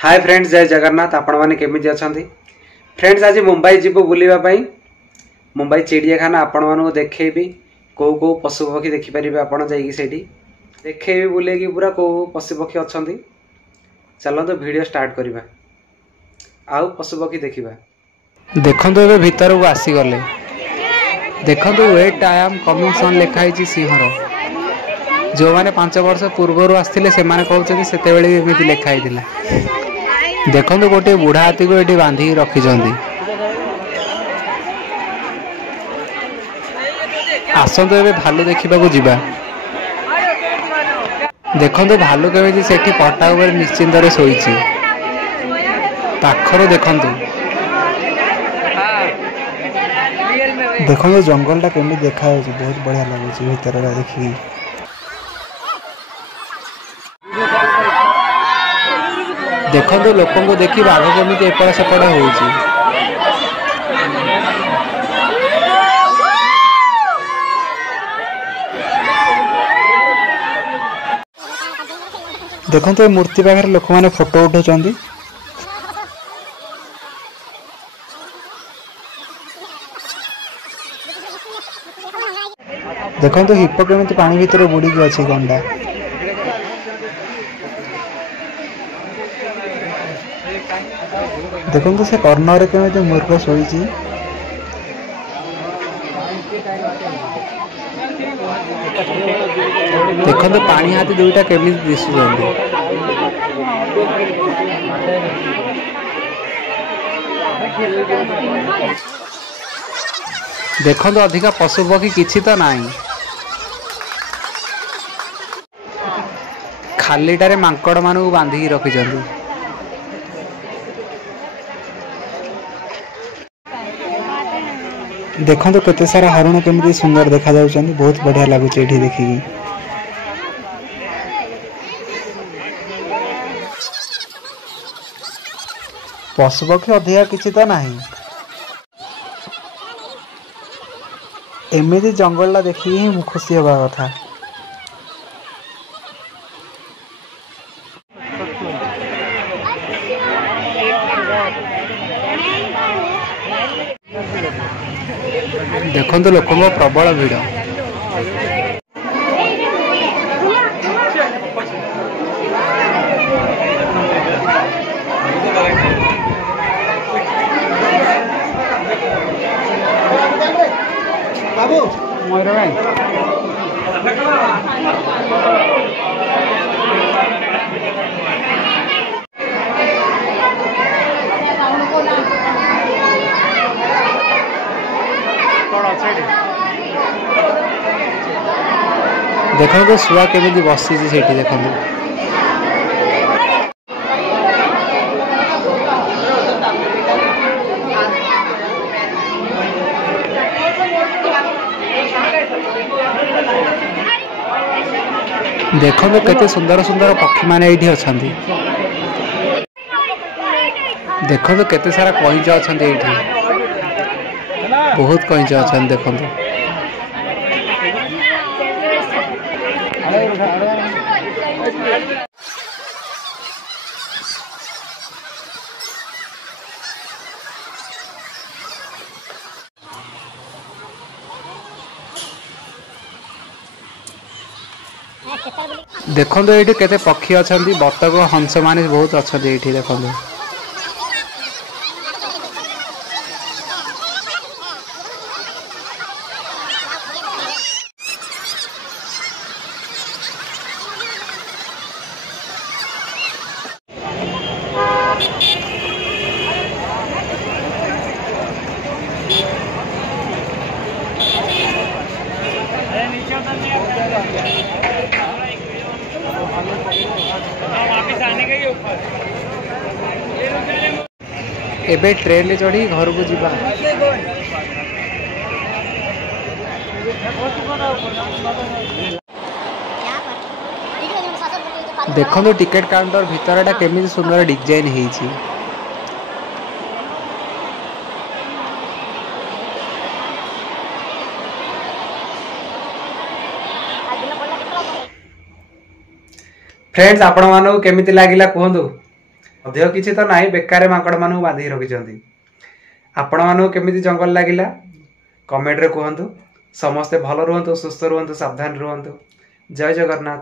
Hi friends, जय जगन्नाथ। आपण मैंने केमी अच्छा फ्रेंड्स? आज मुंबई जीवु बुलावाई। मुंबई चिड़ियाखाना आपण मानू देखी कौ कौ पशु पक्षी देखिपारे आपड़ जाइए देखे बुले पूरा कौ पशु पक्षी अच्छा। चलते वीडियो स्टार्ट करवा आउ पशु पक्षी देखा। देखो ए भीतर को आसीगले। देखो वेट आई एम कमिंग सन लिखाई सिंहर। जो मैंने 5 वर्ष पूर्वर आसते से कहते से लिखाई। देखो गोटे बुढ़ा हाथी को ये बांधिक रखी। आसतु ए भालू देखा जावा। देखो भालू केमी से पटा उपर निश्चिंत शोई पाखर। देखो जंगल टा केमी देखा बहुत बढ़िया लगुच भीतर देखी। देखो लोक को देखी बाघ केमी एपड़ सेपड़ हो। देखो मूर्ति पाखे लोक मैंने फोटो उठा। देखो हिप्पो केमी पानी भीतर बुड़ी की अच्छी गंडा। देखो से कर्णर केमी मूर्ख शोई। देखो पानी हाथी दुईटा केमी दिशु। देखो अधिका पशु पक्षी किसी तो नहीं। खालीटारे मांकड़ मानू बांधिकी रखी। देखो तो केते सारा हरण केमी सुंदर देखा जाउछन। बहुत बढ़िया लगुच ये देखी। पशु पक्षी अधिका किसी तो नहीं। एमती जंगल देखी ही मु खुशी हवा कथा। देखो लोक प्रबल भीड़। बाबू मयूर भाई देखो तो शुआ केमी बसी से देखो। देखो तो केते सुंदर सुंदर पक्षी माने एठी अछंती। देखो तो केते सारा कईंच अछंती एठी। बहुत कईंच अछंती देखो। देखो तो ये केते पक्षी अच्छा। बतक हंस माने बहुत अच्छा ये देखो। एबे ट्रेन ले चढ़ी घर को जीवा। देखो तो टिकेट काउंटर भीतर केमी सुंदर डिजाइन है। फ्रेंड्स आपण मानू केमिति लागिला कहंतु। ଅଧିକ କିଛି ତ ନାହିଁ, ବେକାରେ ମାଙ୍କଡ଼ ମାନଙ୍କୁ ବାନ୍ଧିକି ରଖିଛନ୍ତି। ଆପଣମାନଙ୍କୁ କେମିତି ଜଙ୍ଗଲ ଲାଗିଲା କମେଣ୍ଟରେ କୁହନ୍ତୁ। ସମସ୍ତେ ଭଲ ରୁହନ୍ତୁ, ସୁସ୍ଥ ରୁହନ୍ତୁ, ସାବଧାନ ରୁହନ୍ତୁ। ଜୟ ଜଗନ୍ନାଥ।